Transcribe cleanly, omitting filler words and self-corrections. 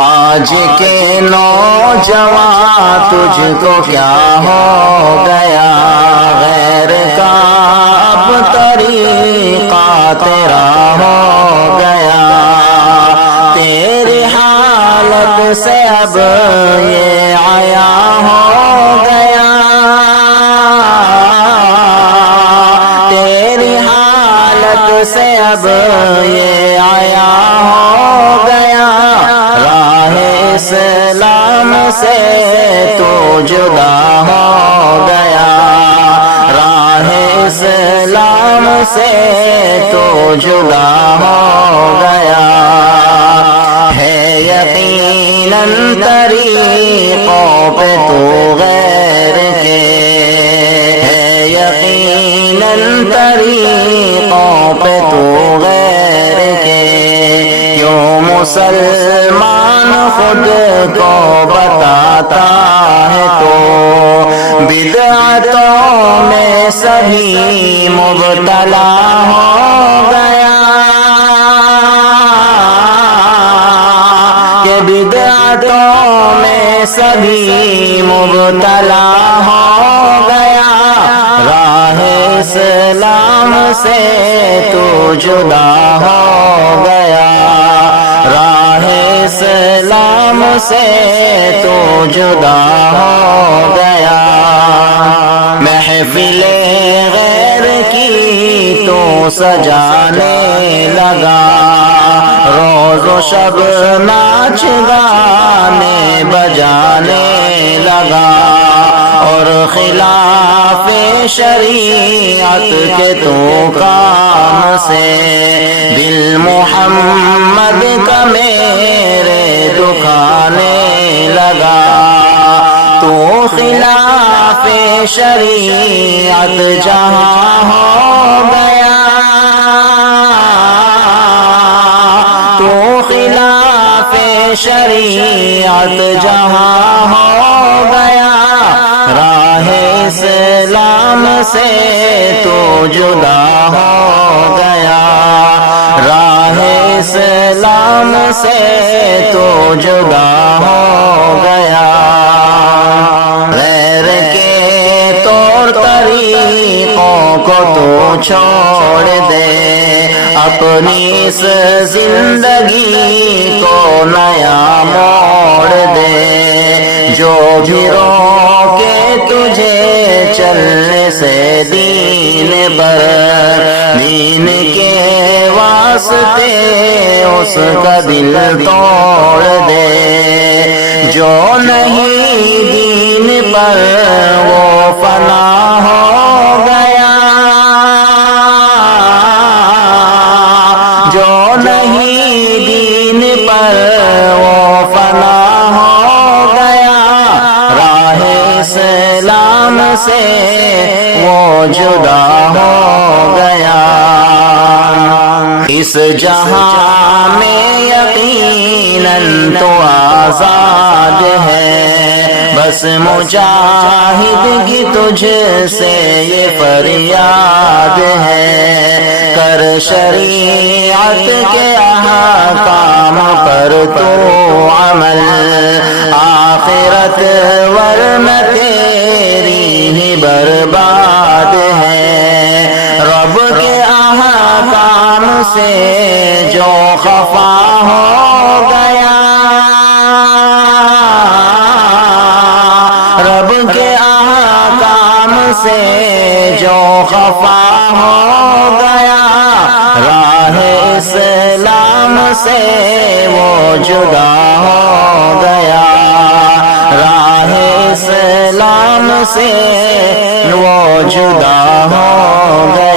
آج کے نوجوان تجھ کو کیا ہو گیا، غیر کا اب طریقہ تیرا ہو گیا، تیری حالت سے اب یہ آیا ہو گیا، تیری حالت سے اب یہ آیا ہو گیا، راہ اسلام سے تو جدا ہو گیا، راہ اسلام سے تو جدا ہو گیا، ہے یقیناً طریقوں پہ تو غیر کے، ہے یقیناً طریقوں پہ تو غیر کے، کیوں مسلمان خود کو بتاتا ہے تو بدعتوں میں سبھی مبتلا ہو گیا، کہ بدعتوں میں سبھی مبتلا ہو گیا، راہ اسلام سے تو جدا ہو گیا، راہ اسلام سے تو جدا ہو گیا، محفل غیر کی تو سجانے لگا، روز و شب ناچ گانے بجانے لگا، اور خلاف شریعت کے تو کام سے دل محمد کا میرے دکھانے لگا، تو خلاف شریعت جہاں ہو گیا، تو خلاف شریعت جہاں ہو گیا، راہ اسلام سے تو جدا ہو گیا، راہ اسلام سے تو جدا ہو گیا، غیر کے طور طریقوں کو تو چھوڑ دے، اپنی اس زندگی کو نیا موڑ دے، جو بھی روکے تجھے چلنے سے دین پر، دین کے واسطے اس کا دل توڑ دے، جو نہیں دین پر وہ فنا ہو گیا، جو نہیں دین پر وہ فنا ہو گیا، راہ اسلام سے وہ جدا ہو گیا، اس جہاں میں یقیناً تو آزاد ہے، بس مجاہد کی تجھ سے یہ فریاد ہے، کر شریعت کے احکام پر تو عمل، آخرت ورنہ تیری ہی برباد ہے، رب کے احکام سے جو خفا ہو گیا، رب کے احکام سے جو خفا ہو گیا، راہ اسلام سے وہ جدا ہو گیا، راہ اسلام سے وہ جدا ہو گیا۔